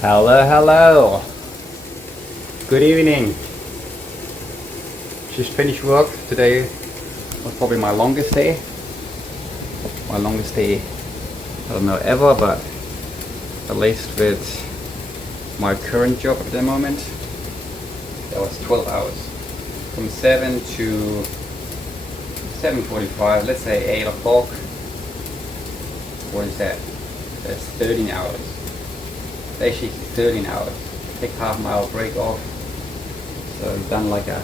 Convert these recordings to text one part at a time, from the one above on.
Hello, hello. Good evening. Just finished work. Today was probably my longest day. My longest day, I don't know ever, but at least with my current job at the moment, that was 12 hours. From 7 to 7:45, let's say 8 o'clock. What is that? That's 13 hours. Actually 13 hours. Take half an hour break off. So I've done like a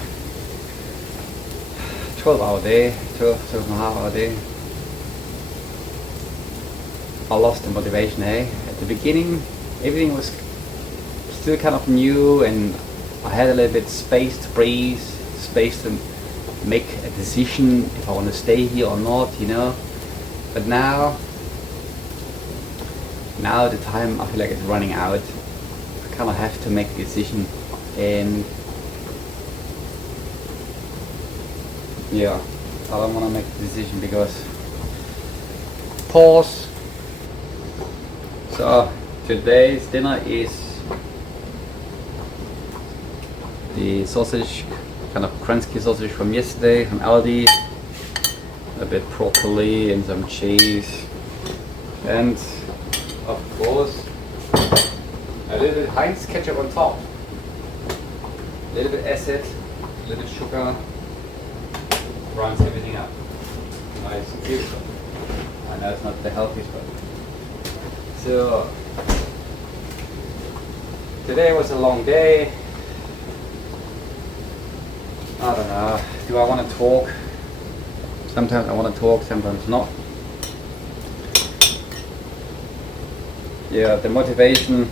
12-hour day, 12 and a half hour day. I lost the motivation, At the beginning, everything was still kind of new and I had a little bit space to breathe, space to make a decision if I want to stay here or not, But now the time I feel like it's running out. I kind of have to make a decision, and yeah, I don't want to make a decision because pause. So today's dinner is the sausage, kind of crunchy sausage from yesterday from Aldi, a bit broccoli and some cheese, and of course a little bit Heinz ketchup on top, a little bit acid, a little bit sugar, rounds everything up. Nice and beautiful. I know it's not the healthiest, but so today was a long day. I don't know, do I want to talk? Sometimes I want to talk, sometimes not. Yeah, the motivation.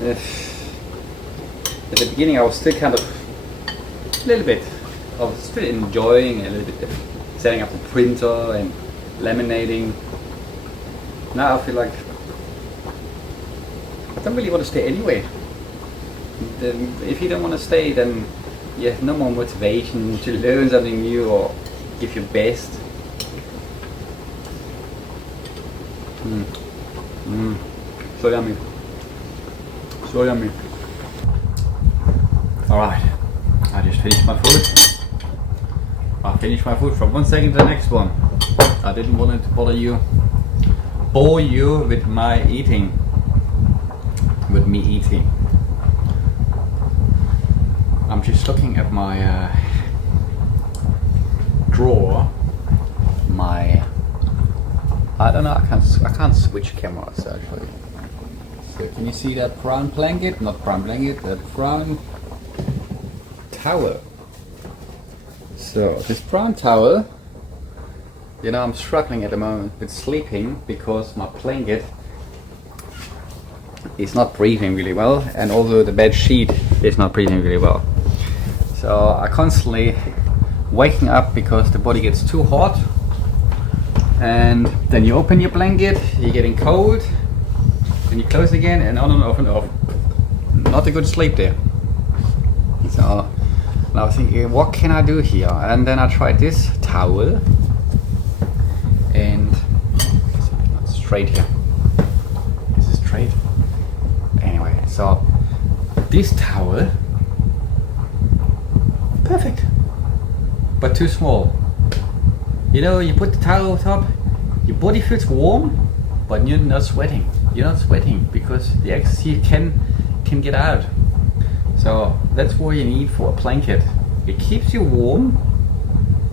At the beginning I was still kind of a little bit, I was still enjoying a little bit setting up the printer and laminating. Now I feel like I don't really want to stay anyway. If you don't want to stay, then you have no more motivation to learn something new or give your best. So yummy. So yummy. Alright, I just finished my food. I finished my food from one second to the next one. I didn't want to bore you with my eating. With me eating. I'm just looking at my drawer. I don't know. I can't switch cameras actually. So can you see that brown blanket? Not brown blanket. That brown towel. So this brown towel. I'm struggling at the moment with sleeping because my blanket is not breathing really well, and also the bed sheet is not breathing really well. So I constantly waking up because the body gets too hot, and then you open your blanket, you're getting cold, then you close again, and on and off and off. Not a good sleep there. So I was thinking, what can I do here? And then I tried this towel, and it's not straight here. This is straight. Anyway, so this towel, perfect, but too small. You put the towel on top, your body feels warm, but you're not sweating. You're not sweating because the excess heat can get out. So that's what you need for a blanket. It keeps you warm,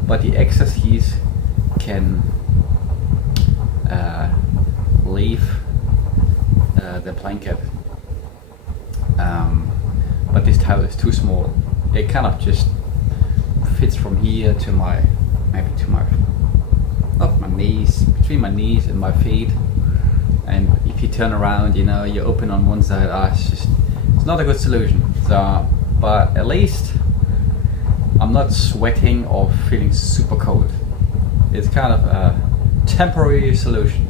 but the excess heat can leave the blanket. But this towel is too small. It kind of just fits from here to my knees, between my knees and my feet. And if you turn around, you open on one side. It's not a good solution. So, but at least I'm not sweating or feeling super cold. It's kind of a temporary solution.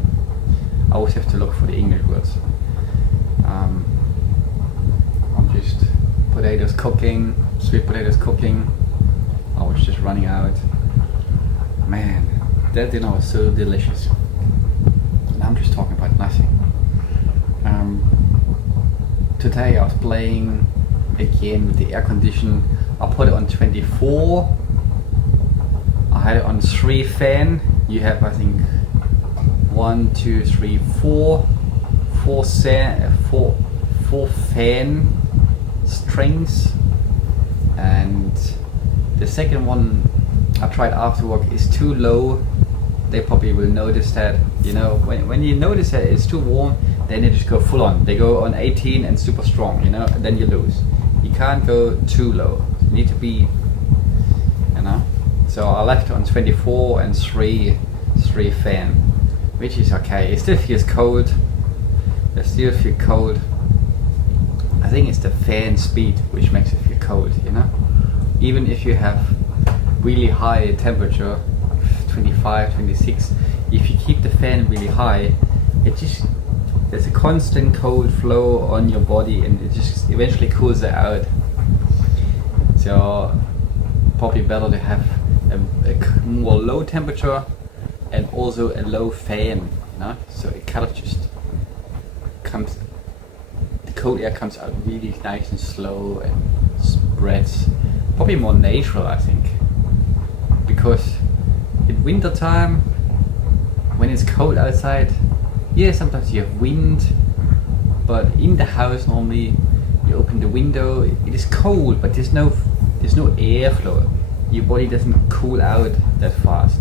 I always have to look for the English words. I'm just potatoes cooking, sweet potatoes cooking. I was just running out. Man, that dinner was so delicious. And I'm just talking about nothing. today I was playing again with the air condition. I put it on 24. I had it on 3 fan. You have, I think, 1, 2, 3, 4 fan strings, and the second one I tried after work is too low. They probably will notice that, you know, when you notice that it's too warm, then they just go full on. They go on 18 and super strong, you know, and then you lose. You can't go too low. You need to be, you know. So I left it on 24 and 3 fan, which is okay. It still feels cold. I still feel cold. I think it's the fan speed which makes it feel cold, you know. Even if you have really high temperature, 25, 26, if you keep the fan really high, it just, there's a constant cold flow on your body, and it just eventually cools it out. So probably better to have a more low temperature and also a low fan, you know, so it kind of just comes, the cold air comes out really nice and slow and spreads. Probably more natural, I think, because in winter time, when it's cold outside, yeah, sometimes you have wind, but in the house normally you open the window, it is cold, but there's no airflow. Your body doesn't cool out that fast.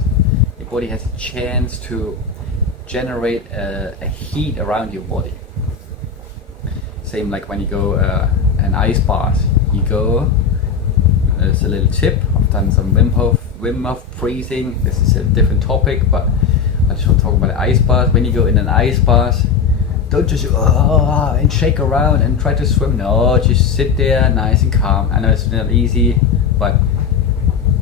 Your body has a chance to generate a heat around your body. Same like when you go an ice bath. You go, there's a little tip, I've done some Wim Hof breathing. This is a different topic, but I just want to talk about the ice bath. When you go in an ice bath, don't just and shake around and try to swim. No, just sit there nice and calm. I know it's not easy, but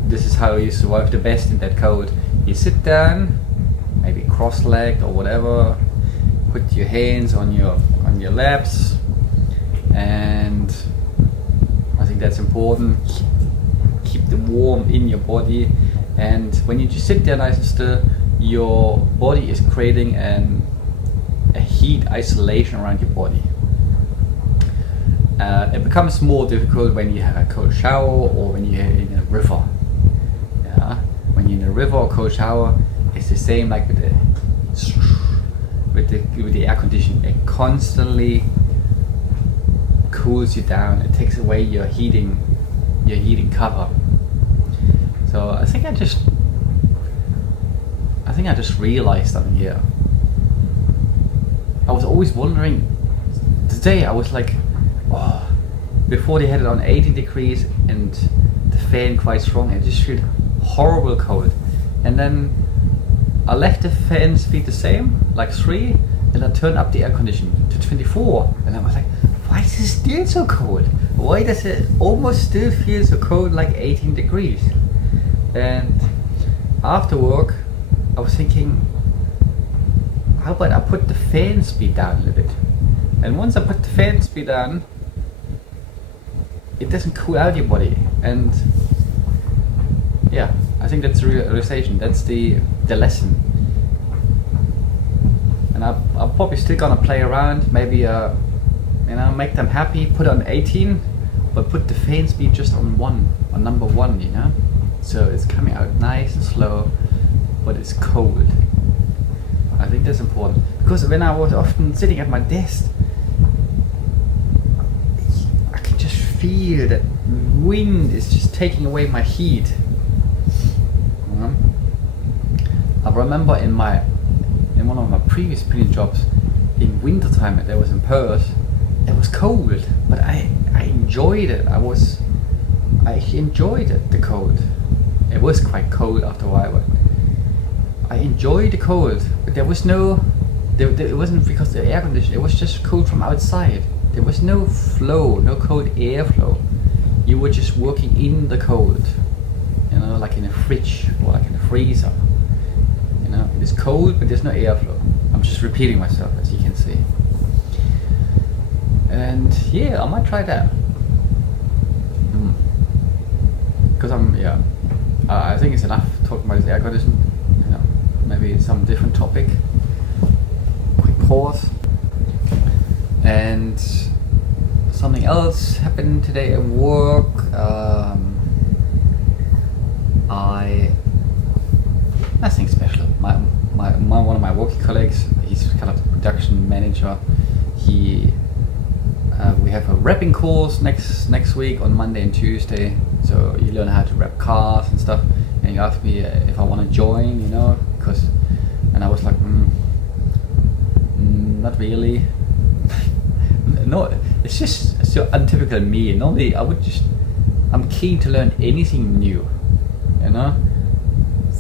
this is how you survive the best in that cold. You sit down, maybe cross-legged or whatever, put your hands on your laps, and I think that's important. Keep the warm in your body, and when you just sit there nice and still, your body is creating a heat isolation around your body. It becomes more difficult when you have a cold shower or when you're in a river. Yeah? When you're in a river or cold shower, it's the same like with the air conditioning. It constantly cools you down. It takes away your heating cover. So I think I just realized something here. I was always wondering, today I was like, oh, before they had it on 18 degrees and the fan quite strong, it just felt horrible cold. And then I left the fan speed the same, like 3, and I turned up the air conditioning to 24, and I was like, why is it still so cold? Why does it almost still feel so cold, like 18 degrees? And after work, I was thinking, how about I put the fan speed down a little bit? And once I put the fan speed down, it doesn't cool out your body. And yeah, I think that's the realization. That's the lesson. And I'm probably still gonna play around. Maybe make them happy. Put on 18, but put the fan speed just on number 1. You know, so it's coming out nice and slow, but it's cold. I think that's important, because when I was often sitting at my desk, I could just feel that wind is just taking away my heat. I remember in one of my previous printing jobs, in winter time, that was in Perth, it was cold, but I enjoyed it. I enjoyed it, the cold. It was quite cold after a while, but I enjoyed the cold. But there was no, it wasn't because of the air conditioning, it was just cold from outside. There was no flow, no cold airflow. You were just working in the cold, you know, like in a fridge or like in a freezer. You know, it is cold, but there's no airflow. I'm just repeating myself, as you can see. And yeah, I might try that. Because I think it's enough talking about this air conditioning. You know, maybe some different topic. Quick pause. And something else happened today at work. Nothing special. One of my working colleagues, he's kind of the production manager. We have a wrapping course next week on Monday and Tuesday. So you learn how to wrap cars and stuff. And he asked me if I want to join, and I was like, not really. No, it's just so untypical me. Normally I'm keen to learn anything new,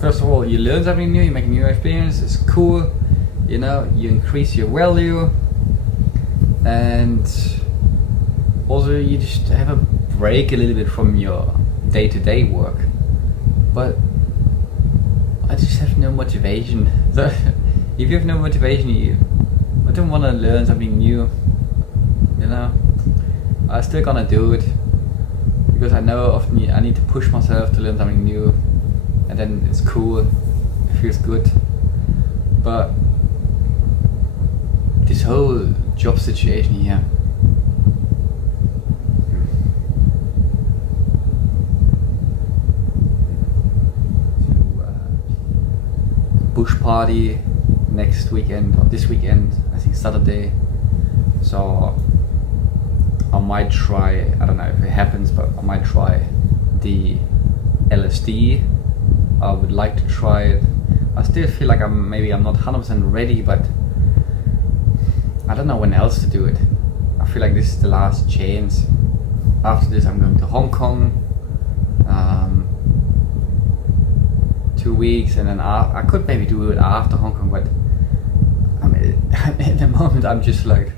First of all, you learn something new, you make a new experience, it's cool, you increase your value, and also you just have a break a little bit from your day-to-day work. But I just have no motivation. So if you have no motivation, I don't want to learn something new, I'm still gonna do it because I know often I need to push myself to learn something new, and then it's cool, it feels good. But this whole job situation here, bush party next weekend, or this weekend, I think Saturday. So I might try, I don't know if it happens, but I might try the LSD. I would like to try it. I still feel like I'm not 100% ready, but I don't know when else to do it. I feel like this is the last chance. After this I'm going to Hong Kong, 2 weeks, and then I could maybe do it after Hong Kong, but at the moment I'm just like,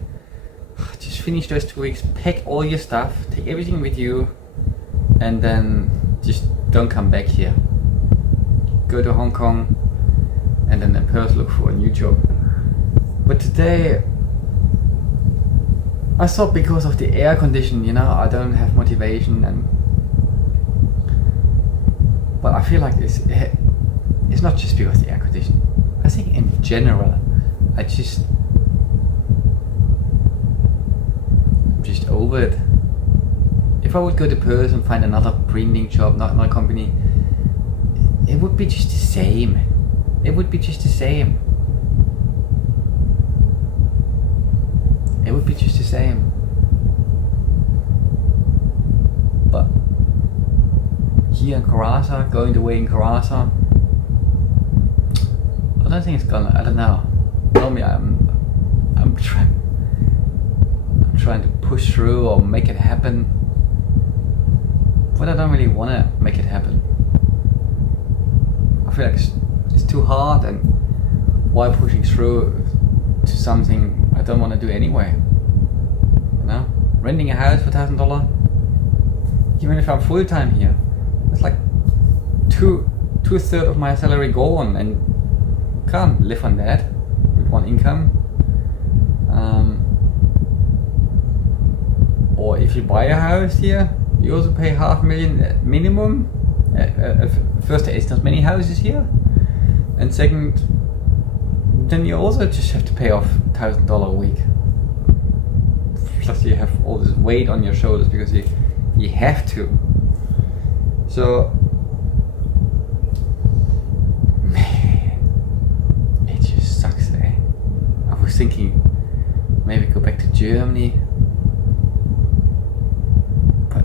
just finish those 2 weeks, pack all your stuff, take everything with you, and then just don't come back here. Go to Hong Kong, and then in Perth look for a new job. But today I thought because of the air condition, I don't have motivation, but I feel like it's not just because of the air condition. I think in general, I'm just over it. If I would go to Perth and find another printing job, not my company, it would be just the same. It would be just the same. It would be just the same. But here in Karratha, going the way in Karratha, I don't think it's gonna, I don't know. Normally I'm trying to push through or make it happen, but I don't really want to make it happen. I feel like it's too hard, and why pushing through to something I don't want to do anyway. Renting a house for $1,000, even if I'm full time here, it's like two-thirds of my salary gone, and can't live on that with one income. Or if you buy a house here, you also pay $500,000 minimum. First, there is not many houses here, and second, then you also just have to pay off $1,000 a week. Plus you have all this weight on your shoulders because you have to. So man, it just sucks, eh? I was thinking maybe go back to Germany, but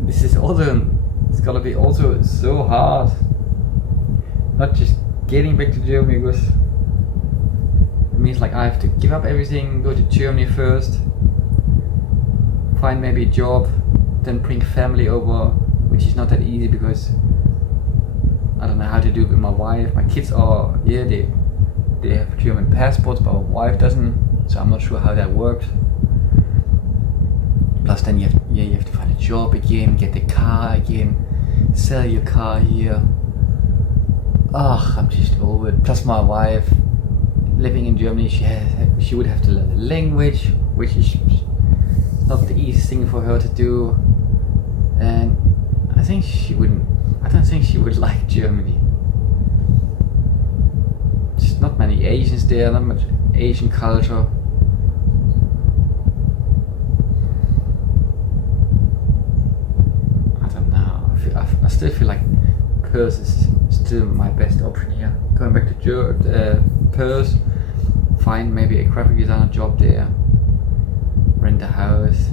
this is also, it's gonna be also so hard. Not just getting back to Germany, because it means like I have to give up everything, go to Germany first, find maybe a job, then bring family over, which is not that easy because I don't know how to do it with my wife. My kids are here, they have German passports, but my wife doesn't, so I'm not sure how that works. Plus then you have to find a job again, get the car again, sell your car here. I'm just over it. Plus my wife, living in Germany, she would have to learn the language, which is not the easiest thing for her to do. And I don't think she would like Germany. There's not many Asians there, not much Asian culture. I still feel like Perth is still my best option here. Going back to Perth, find maybe a graphic designer job there, rent a house,